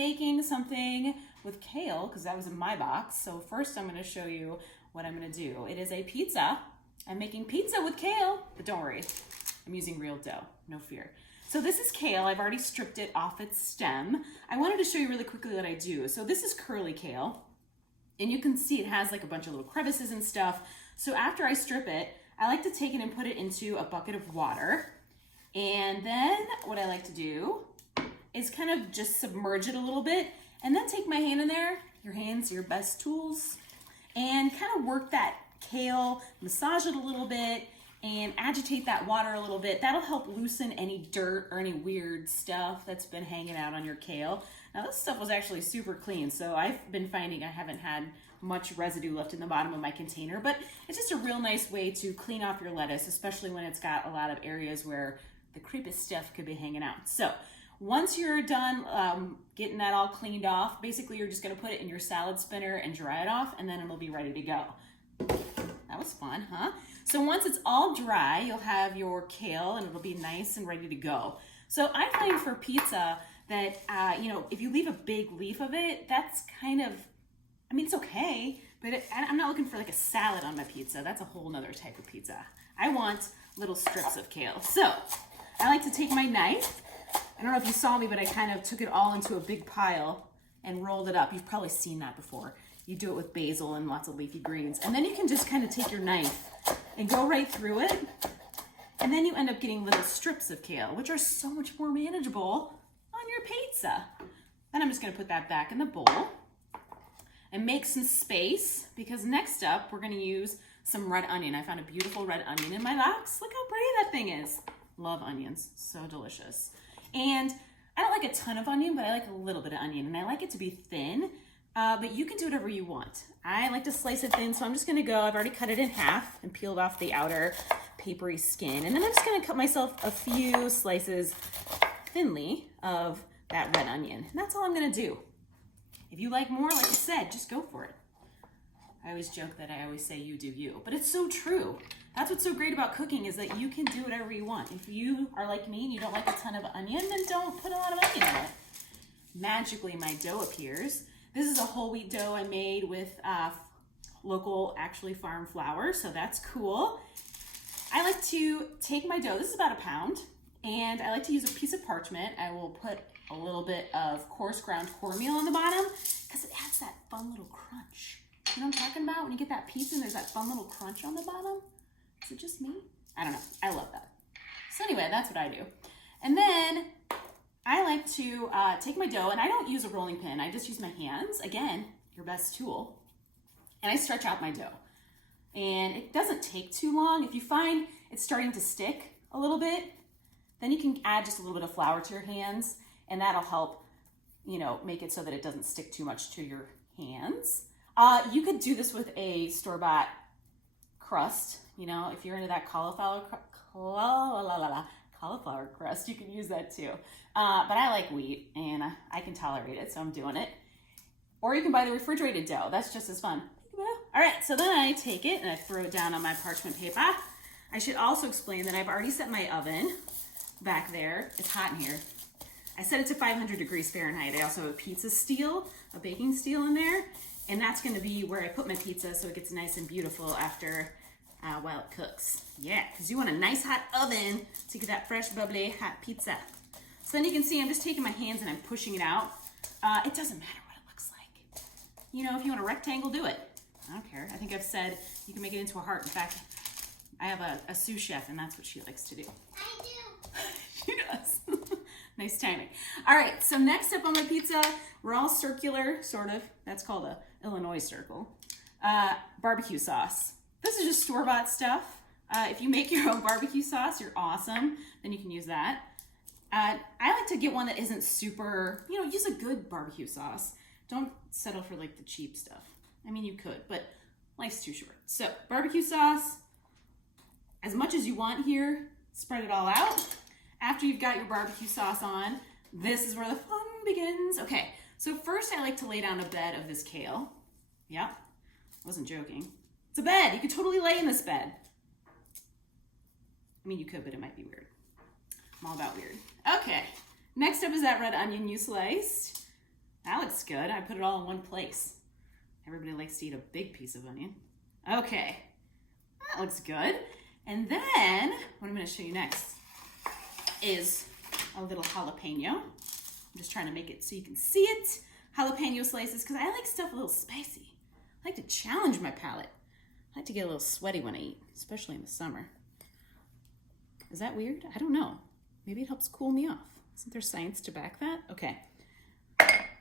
making something with kale because that was in my box. So first I'm gonna show you what I'm gonna do. It is a pizza. I'm making pizza with kale, but don't worry, I'm using real dough, no fear. So this is kale. I've already stripped it off its stem. I wanted to show you really quickly what I do. So this is curly kale, and you can see it has like a bunch of little crevices and stuff. So after I strip it, I like to take it and put it into a bucket of water. And then what I like to do is kind of just submerge it a little bit and then take my hand in there, your hands are your best tools, and kind of work that kale, massage it a little bit, and agitate that water a little bit. That'll help loosen any dirt or any weird stuff that's been hanging out on your kale. Now this stuff was actually super clean, so I've been finding I haven't had much residue left in the bottom of my container, but it's just a real nice way to clean off your lettuce, especially when it's got a lot of areas where the creepy stuff could be hanging out. So once you're done getting that all cleaned off, basically you're just gonna put it in your salad spinner and dry it off, and then it'll be ready to go. That was fun, huh? So once it's all dry, you'll have your kale and it'll be nice and ready to go. So I find for pizza that, if you leave a big leaf of it, that's kind of, I mean, it's okay, but I'm not looking for like a salad on my pizza. That's a whole nother type of pizza. I want little strips of kale. So I like to take my knife. I don't know if you saw me, but I kind of took it all into a big pile and rolled it up. You've probably seen that before. You do it with basil and lots of leafy greens. And then you can just kind of take your knife and go right through it. And then you end up getting little strips of kale, which are so much more manageable on your pizza. Then I'm just gonna put that back in the bowl and make some space, because next up we're gonna use some red onion. I found a beautiful red onion in my box. Look how pretty that thing is. Love onions, so delicious. And I don't like a ton of onion, but I like a little bit of onion, and I like it to be thin. But you can do whatever you want. I like to slice it thin, so I'm just gonna go, I've already cut it in half and peeled off the outer papery skin. And then I'm just gonna cut myself a few slices thinly of that red onion. And that's all I'm gonna do. If you like more, like I said, just go for it. I always joke that I always say you do you, but it's so true. That's what's so great about cooking, is that you can do whatever you want. If you are like me and you don't like a ton of onion, then don't put a lot of onion in it. Magically, my dough appears. This is a whole wheat dough I made with local, actually farm flour, so that's cool. I like to take my dough, this is about a pound, and I like to use a piece of parchment. I will put a little bit of coarse ground cornmeal on the bottom because it adds that fun little crunch. You know what I'm talking about? When you get that pizza and there's that fun little crunch on the bottom? Is it just me? I don't know. I love that. So anyway, that's what I do. And then I like to take my dough, and I don't use a rolling pin. I just use my hands. Again, your best tool. And I stretch out my dough. And it doesn't take too long. If you find it's starting to stick a little bit, then you can add just a little bit of flour to your hands, and that'll help, make it so that it doesn't stick too much to your hands. You could do this with a store-bought crust. If you're into that cauliflower crust, you can use that too. But I like wheat, and I can tolerate it, so I'm doing it. Or you can buy the refrigerated dough. That's just as fun. All right, so then I take it and I throw it down on my parchment paper. I should also explain that I've already set my oven back there. It's hot in here. I set it to 500 degrees Fahrenheit. I also have a pizza steel, a baking steel in there, and that's gonna be where I put my pizza so it gets nice and beautiful after while it cooks. Yeah, because you want a nice hot oven to get that fresh, bubbly, hot pizza. So then you can see I'm just taking my hands and I'm pushing it out. It doesn't matter what it looks like. If you want a rectangle, do it. I don't care. I think I've said you can make it into a heart. In fact, I have a sous chef, and that's what she likes to do. I do. She does. Nice timing. All right, so next up on my pizza, we're all circular, sort of. That's called a Illinois circle. Barbecue sauce. This is just store-bought stuff. If you make your own barbecue sauce, you're awesome. Then you can use that. I like to get one that isn't super, use a good barbecue sauce. Don't settle for like the cheap stuff. I mean, you could, but life's too short. So barbecue sauce, as much as you want here, spread it all out. After you've got your barbecue sauce on, this is where the fun begins. Okay, so first I like to lay down a bed of this kale. Yep, wasn't joking. It's a bed. You could totally lay in this bed. I mean, you could, but it might be weird. I'm all about weird. Okay, next up is that red onion you sliced. That looks good. I put it all in one place. Everybody likes to eat a big piece of onion. Okay, that looks good. And then what I'm gonna show you next is a little jalapeno. I'm just trying to make it so you can see it. Jalapeno slices, because I like stuff a little spicy. I like to challenge my palate. I like to get a little sweaty when I eat, especially in the summer. Is that weird? I don't know. Maybe it helps cool me off. Isn't there science to back that? Okay.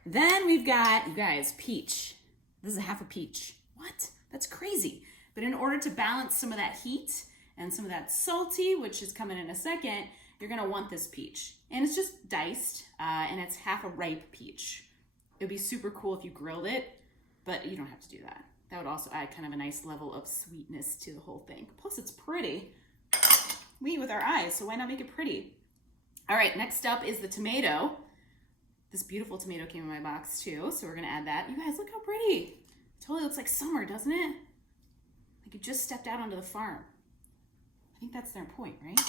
Then we've got, you guys, peach. This is a half a peach. What? That's crazy. But in order to balance some of that heat and some of that salty, which is coming in a second, you're gonna want this peach. And it's just diced, and it's half a ripe peach. It'd be super cool if you grilled it, but you don't have to do that. That would also add kind of a nice level of sweetness to the whole thing. Plus it's pretty. We eat with our eyes, so why not make it pretty? All right, next up is the tomato. This beautiful tomato came in my box too, so we're gonna add that. You guys, look how pretty. It totally looks like summer, doesn't it? Like you just stepped out onto the farm. I think that's their point, right?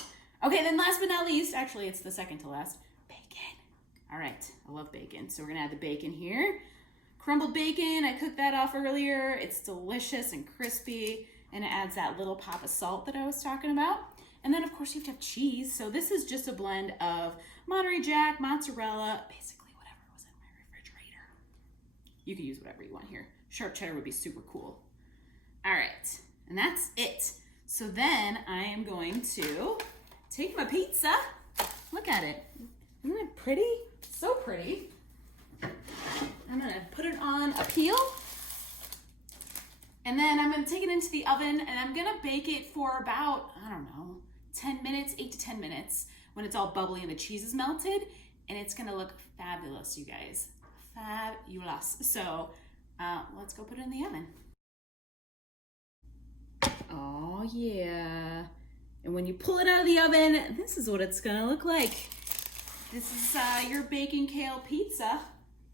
Okay, then last but not least, actually it's the second to last, bacon. All right, I love bacon. So we're gonna add the bacon here. Crumbled bacon, I cooked that off earlier. It's delicious and crispy, and it adds that little pop of salt that I was talking about. And then of course you have to have cheese. So this is just a blend of Monterey Jack, mozzarella, basically whatever was in my refrigerator. You can use whatever you want here. Sharp cheddar would be super cool. All right, and that's it. So then I am going to take my pizza. Look at it. Isn't it pretty? So pretty. I'm gonna put it on a peel. And then I'm gonna take it into the oven and I'm gonna bake it for about, I don't know, 10 minutes, 8 to 10 minutes when it's all bubbly and the cheese is melted. And it's gonna look fabulous, you guys. Fabulous. So let's go put it in the oven. Oh yeah. And when you pull it out of the oven, this is what it's gonna look like. This is your bacon-kale pizza.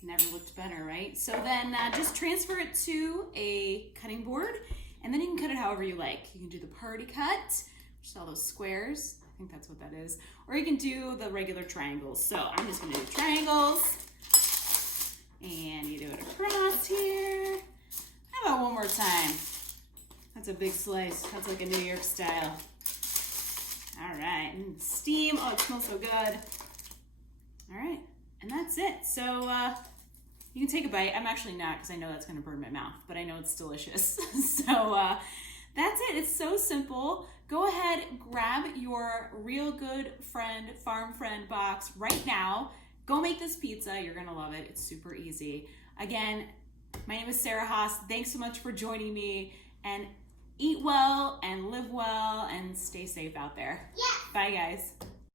Never looked better, right? So then just transfer it to a cutting board, and then you can cut it however you like. You can do the party cut, just all those squares. I think that's what that is. Or you can do the regular triangles. So I'm just gonna do triangles. And you do it across here. How about one more time? That's a big slice. That's like a New York style. All right, and steam. Oh, it smells so good. All right, and that's it. So you can take a bite. I'm actually not, because I know that's gonna burn my mouth, but I know it's delicious. So that's it. It's so simple. Go ahead, grab your Real Good Friend Farm Friend box right now. Go make this pizza. You're gonna love it. It's super easy. Again, my name is Sarah Haas. Thanks so much for joining me, and eat well and live well and stay safe out there. Yes. Bye, guys.